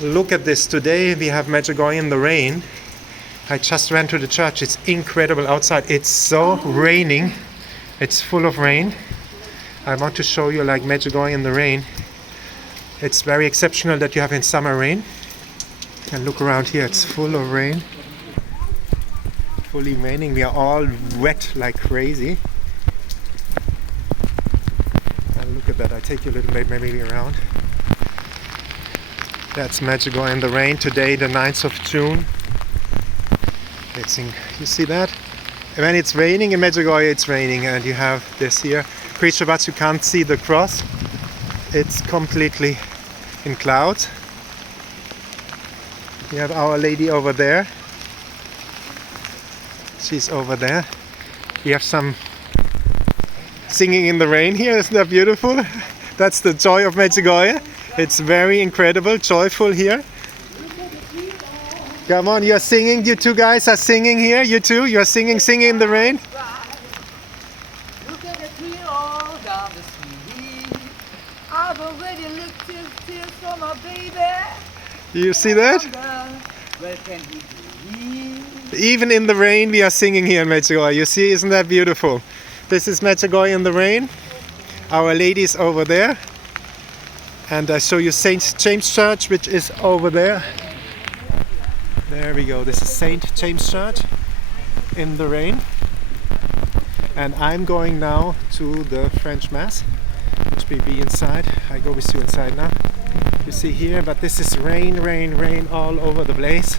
Look at this. Today we have Medjugorje in the rain. I just went to the church. It's incredible outside. It's so raining. It's full of rain. I want to show you like Medjugorje in the rain. It's very exceptional that you have in summer rain. And look around here. It's full of rain. Fully raining. We are all wet like crazy. And look at that. I take you a little bit maybe around. That's Medjugorje in the rain today, the 9th of June. You see that? When it's raining in Medjugorje, it's raining, and you have this here. But you can't see the cross. It's completely in clouds. You have Our Lady over there. She's over there. We have some singing in the rain here. Isn't that beautiful? That's the joy of Medjugorje. It's very incredible, joyful here. Come on, you're singing. You two guys are singing here. You two, you're singing in the rain. Look at the tree all down the street. I've already licked his tears from my baby. You see that? Where can he be? Even in the rain, we are singing here in Medjugorje. You see, isn't that beautiful? This is Medjugorje in the rain. Our Lady is over there. And I show you St. James Church, which is over there. There we go. This is St. James Church in the rain. And I'm going now to the French Mass, which will be inside. I go with you inside now. You see here, but this is rain, rain, rain all over the place.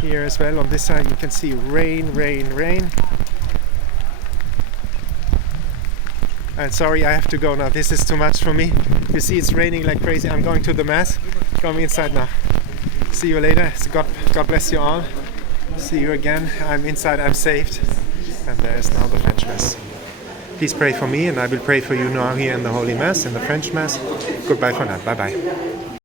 Here as well on this side you can see rain, rain, rain. And sorry, I have to go now. This is too much for me. You see, it's raining like crazy. I'm going to the Mass. Going inside now. See you later. So God bless you all. See you again. I'm inside. I'm saved. And there's now the French Mass. Please pray for me, and I will pray for you now here in the Holy Mass, in the French Mass. Goodbye for now. Bye-bye.